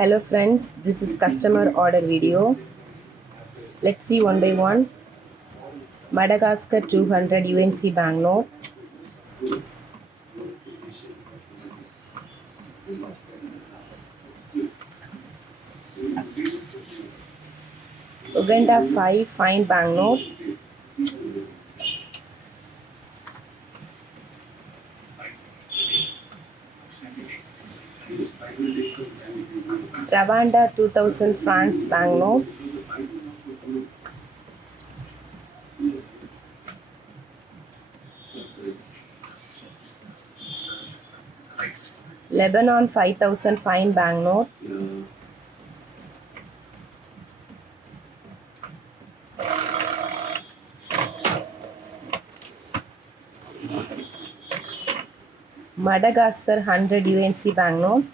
Hello friends, this is customer order video. Let's see one by one. Madagascar 200 UNC banknote. Uganda 5 fine banknote. Rwanda 2000 francs banknote. Lebanon 5000 fine banknote. Madagascar 100 UNC banknote.